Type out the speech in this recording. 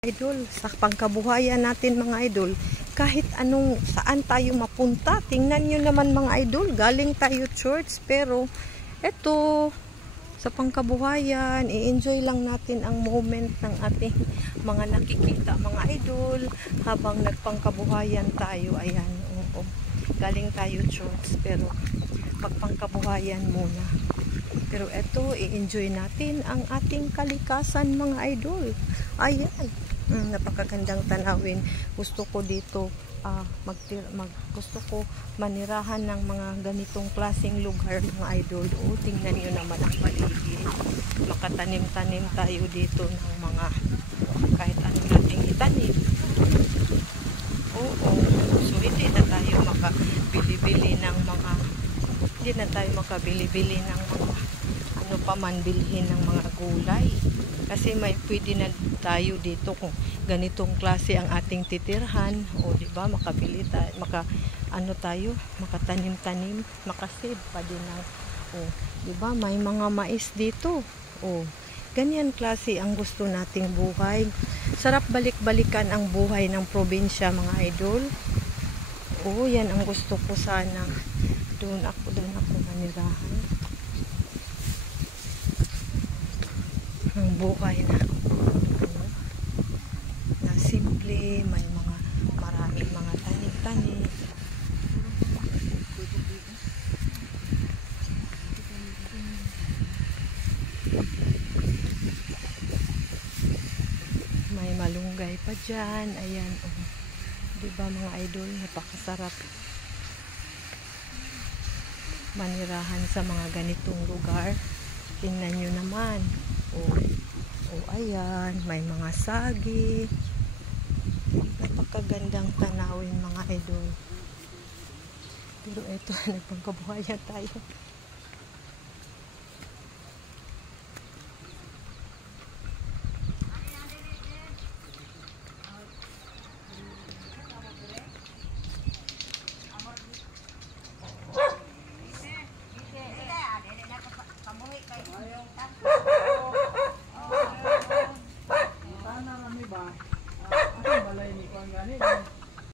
Idol, sa pangkabuhayan natin mga idol, kahit anong saan tayo mapunta, tingnan nyo naman mga idol, galing tayo church, pero eto, sa pangkabuhayan, i-enjoy lang natin ang moment ng ating mga nakikita mga idol, habang nagpangkabuhayan tayo, ayan, oo, galing tayo church, pero pagpangkabuhayan muna. Pero eto, i-enjoy natin ang ating kalikasan mga idol. Ayan, napakagandang tanawin. Gusto ko dito, gusto ko manirahan ng mga ganitong klaseng lugar mga idol. O, tingnan nyo naman ang paligid. Makatanim-tanim tayo dito ng mga kahit ano nating itanim. Oo, so hindi na tayo makabili-bili ng mga ano pa man bilhin ng mga gulay. Kasi may pwede na tayo dito kung ganitong klase ang ating titirhan. O di ba makabili tayo, makatanim-tanim, makasave pa din ng di ba may mga mais dito. O ganyan klase ang gusto nating buhay. Sarap balik-balikan ang buhay ng probinsya mga idol. O yan ang gusto ko sana. Doon ako manirahan. Ang buhay na simple, may maraming mga tanim-tanim. May malunggay pa dyan. Ayan, diba mga idol, napakasarap manirahan sa mga ganitong lugar. Tingnan nyo naman. Ayan, may mga sagi. Napakagandang tanawin mga idol. Pero eto, nagpangkabuhayan tayo.